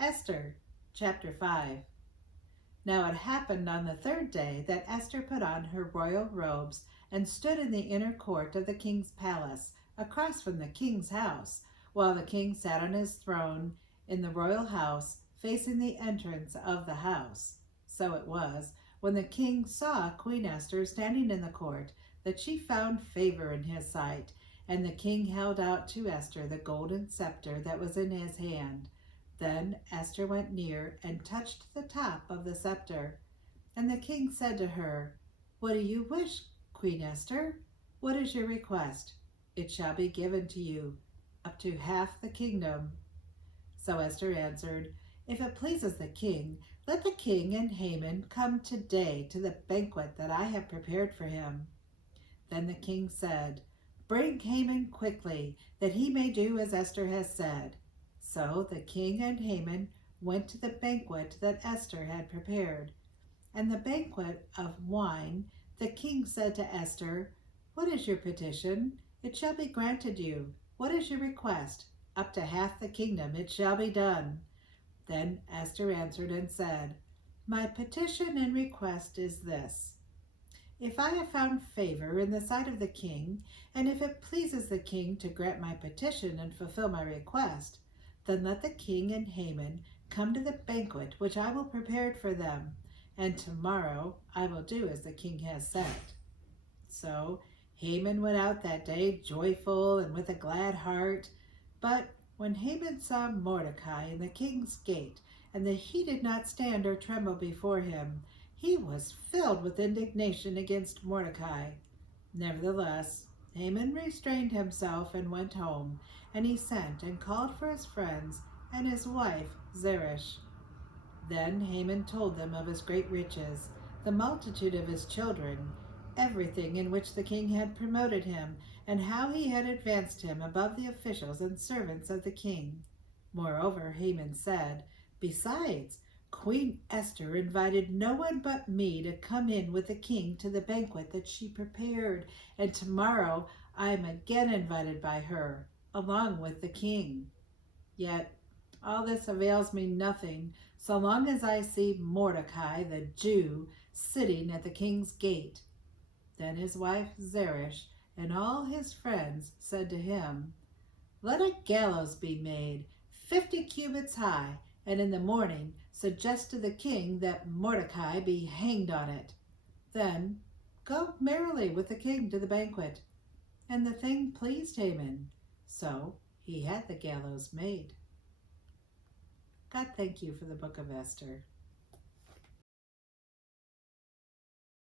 Esther, chapter 5. Now it happened on the third day that Esther put on her royal robes and stood in the inner court of the king's palace, across from the king's house, while the king sat on his throne in the royal house, facing the entrance of the house. So it was, when the king saw Queen Esther standing in the court, that she found favor in his sight, and the king held out to Esther the golden scepter that was in his hand. Then Esther went near and touched the top of the scepter. And the king said to her, "What do you wish, Queen Esther? What is your request? It shall be given to you, up to half the kingdom." So Esther answered, "If it pleases the king, let the king and Haman come today to the banquet that I have prepared for him." Then the king said, "Bring Haman quickly, that he may do as Esther has said." So the king and Haman went to the banquet that Esther had prepared. And the banquet of wine, the king said to Esther, "What is your petition? It shall be granted you. What is your request? Up to half the kingdom it shall be done." Then Esther answered and said, "My petition and request is this. If I have found favor in the sight of the king, and if it pleases the king to grant my petition and fulfill my request, then let the king and Haman come to the banquet which I will prepare for them, and tomorrow I will do as the king has said." So Haman went out that day joyful and with a glad heart. But when Haman saw Mordecai in the king's gate, and that he did not stand or tremble before him, he was filled with indignation against Mordecai. Nevertheless, Haman restrained himself and went home, and he sent and called for his friends and his wife Zeresh. Then Haman told them of his great riches, the multitude of his children, everything in which the king had promoted him, and how he had advanced him above the officials and servants of the king. Moreover, Haman said, "Besides, Queen Esther invited no one but me to come in with the king to the banquet that she prepared, and tomorrow I am again invited by her, along with the king. Yet all this avails me nothing so long as I see Mordecai the Jew sitting at the king's gate." Then his wife Zeresh and all his friends said to him, "Let a gallows be made, 50 cubits high, and in the morning suggest to the king that Mordecai be hanged on it. Then go merrily with the king to the banquet." And the thing pleased Haman, so he had the gallows made. God thank you for the book of Esther.